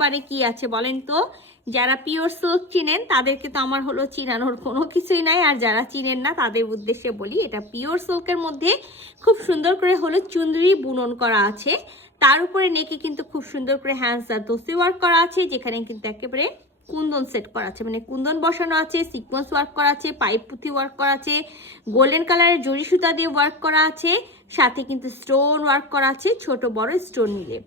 একেবারে কি আছে বলেন তো? যারা পিওর সিল্ক চিনেন তাদেরকে তো আমার হলো চিনানোর কোনো কিছুই নাই, আর যারা চিনেন না তাদের উদ্দেশ্যে বলি, এটা পিওর সিল্কের মধ্যে খুব সুন্দর করে হলো চুনরি বুনন করা আছে। তার উপরে নেকে কিন্তু খুব সুন্দর করে হ্যান্ডস আর দোসি ওয়ার্ক করা আছে, যেখানে কিন্তু একেবারে কুন্দন সেট করা আছে, মানে কুন্দন বসানো আছে, সিকোয়েন্স ওয়ার্ক করা আছে, পাইপ পুঁথি ওয়ার্ক করা আছে, গোল্ডেন কালারের জরি সুতা দিয়ে ওয়ার্ক করা আছে, সাথে কিন্তু স্টোন ওয়ার্ক করা আছে ছোট বড় স্টোন মিলে।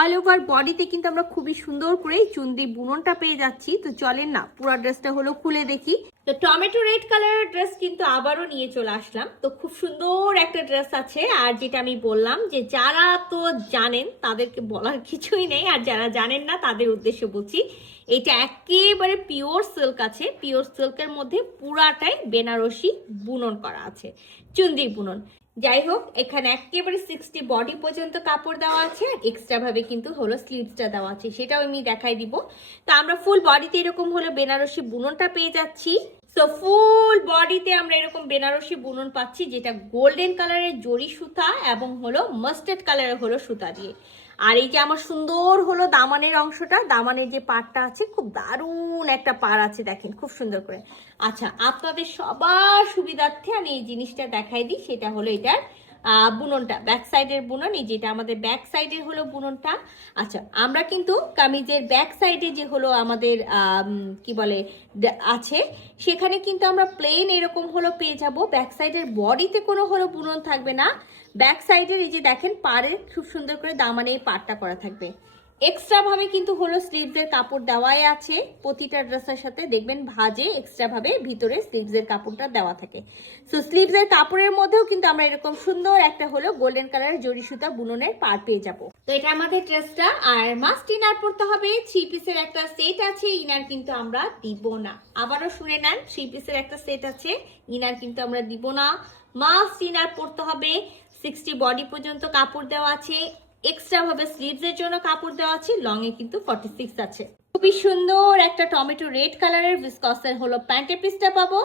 অল ওভার বডিতে কিন্তু আমরা খুবই সুন্দর করে চুনরি বুননটা পেয়ে যাচ্ছি। তো চলেন না পুরো ড্রেসটা হলো খুলে দেখি। তো টমেটো রেড কালারের ড্রেস কিন্তু আবারও নিয়ে চলে আসলাম। তো খুব সুন্দর একটা ড্রেস আছে, আর যেটা আমি বললাম যে যারা তো জানেন তাদেরকে বলার কিছুই নেই, আর যারা জানেন না তাদের উদ্দেশ্যে বলছি, এটা একেবারে পিওর সিল্ক আছে। পিওর সিল্কের মধ্যে পুরাটাই বেনারসি বুনন করা আছে, চুনরি বুনন। যাই হোক, এখানে একেবারে 60 বডি পর্যন্ত কাপড় দেওয়া আছে, এক্সট্রা ভাবে কিন্তু হলো স্লিভসটা দেওয়া আছে, সেটাও আমি দেখাই দিব। তো আমরা ফুল বডিতে এরকম হলো বেনারসি বুননটা পেয়ে যাচ্ছি। তো ফুল বডিতে আমরা এরকম বেনারসি বুনন পাচ্ছি, যেটা গোল্ডেন কালারের জরি সুতা এবং হলো মাস্টার্ড কালারের হলো সুতা দিয়ে। আর এই যে আমার সুন্দর হলো দামানের অংশটা, দামানের যে পাড়টা আছে খুব দারুণ একটা পাড় আছে, দেখেন খুব সুন্দর করে। আচ্ছা, আপনাদের সবার সুবিধার্থে আমি এই জিনিসটা দেখাই দিই, সেটা হলো এটার বুননটা, ব্যাক সাইডের বুনন। এই যেটা আমাদের ব্যাক সাইডের হলো বুননটা। আচ্ছা, আমরা কিন্তু কামিজের ব্যাক সাইডে যে হলো আমাদের কি বলে আছে, সেখানে কিন্তু আমরা প্লেন এরকম হলো পেয়ে যাব। ব্যাক সাইডের বডিতে কোনো হলো বুনন থাকবে না। ব্যাক সাইডের এই যে দেখেন পাড়ে খুব সুন্দর করে দামানে এই পাড়টা করা থাকবে। এক্সট্রা ভাবে কিন্তু হলো স্লিভসের কাপড় দেওয়াই আছে, প্রতিটা ড্রেসের সাথে দেখবেন ভাজে এক্সট্রা ভাবে ভিতরে স্লিভসের কাপড়টা দেওয়া থাকে। সো স্লিভসের কাপড়ের মধ্যেও কিন্তু আমরা এরকম সুন্দর একটা হলো গোল্ডেন কালারের জরি সুতা বুননের পাড় পেয়ে যাব। তো এটা আমাদের ড্রেসটা। আর মাস্ট ইনার পড়তে হবে, 3 পিসের একটা সেট আছে, ইনার কিন্তু আমরা দিব না। আবারও শুনে নেন, 3 পিসের একটা সেট আছে, ইনার কিন্তু আমরা দিব না। মাস্ট ইনার পড়তে হবে, 60 বডি পর্যন্ত কাপড় দেওয়া আছে, এক্সট্রা ভাবে স্লিভস এর জন্য কাপড় দেওয়া আছে, লং এ কিন্তু 46 আছে। খুবই সুন্দর একটা টমেটো রেড কালারের ভিসকসের হলো প্যান্টের পিসটা পাবো।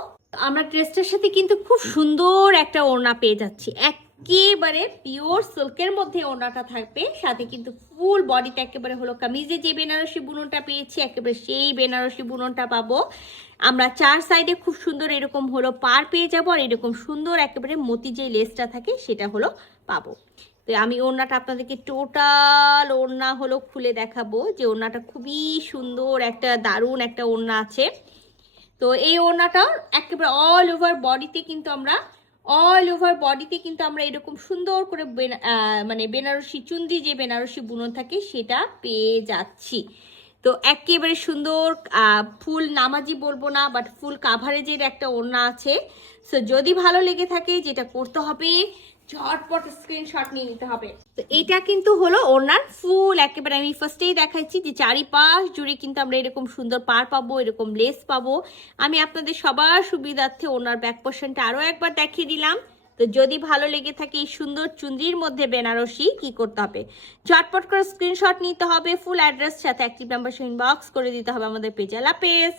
আমরা ড্রেসটার সাথে কিন্তু খুব সুন্দর একটা ওড়না পেয়ে যাচ্ছি, একেবারে পিওর সিল্কের মধ্যে ওড়নাটা থাকবে, সাথে কিন্তু ফুল বডিতে একেবারে হলো কামিজে যে বেনারসি বুননটা পেয়েছি একেবারে সেই বেনারসি বুননটা পাবো। আমরা 4 সাইডে খুব সুন্দর এরকম হলো পার পেয়ে যাবো, আর এরকম সুন্দর একেবারে মতি যে লেসটা থাকে সেটা হলো পাবো। তো আমি ওড়নাটা আপনাদেরকে টোটাল ওড়না হলো খুলে দেখাবো, যে ওড়নাটা খুবই সুন্দর একটা দারুণ একটা ওড়না আছে। তো এই ওড়নাটা একেবারে অল ওভার বডিতে কিন্তু আমরা এরকম সুন্দর করে মানে বেনারসি চুন্দি যে বেনারসি বুনন থাকে সেটা পেয়ে যাচ্ছি। তো একেবারে সুন্দর ফুল নামাজি বলবো না, বাট ফুল কাভারেজের একটা ওড়না আছে। সো যদি ভালো লেগে থাকে, যেটা করতে হবে ঝটপট স্ক্রিনশট নিয়ে নিতে হবে। তো এটা কিন্তু হলো ওড়নার ফুল, একেবারে আমি ফার্স্টেই দেখাচ্ছি যে চারিপাশ জুড়ে কিন্তু আমরা এরকম সুন্দর পার পাবো, এরকম লেস পাবো। আমি আপনাদের সবার সুবিধার্থে ওড়নার ব্যাক পোর্শনটা আরো একবার দেখিয়ে দিলাম। তো যদি ভালো লেগে থাকে এই সুন্দর চুনরির মধ্যে বেনারসি, কি করতে হবে, ঝটপট করে স্ক্রিনশট নিতে হবে, ফুল অ্যাড্রেস সাথে অ্যাক্টিভ নাম্বার ইনবক্স করে দিতে হবে আমাদের পেজে। আল্লাহ হাফেজ।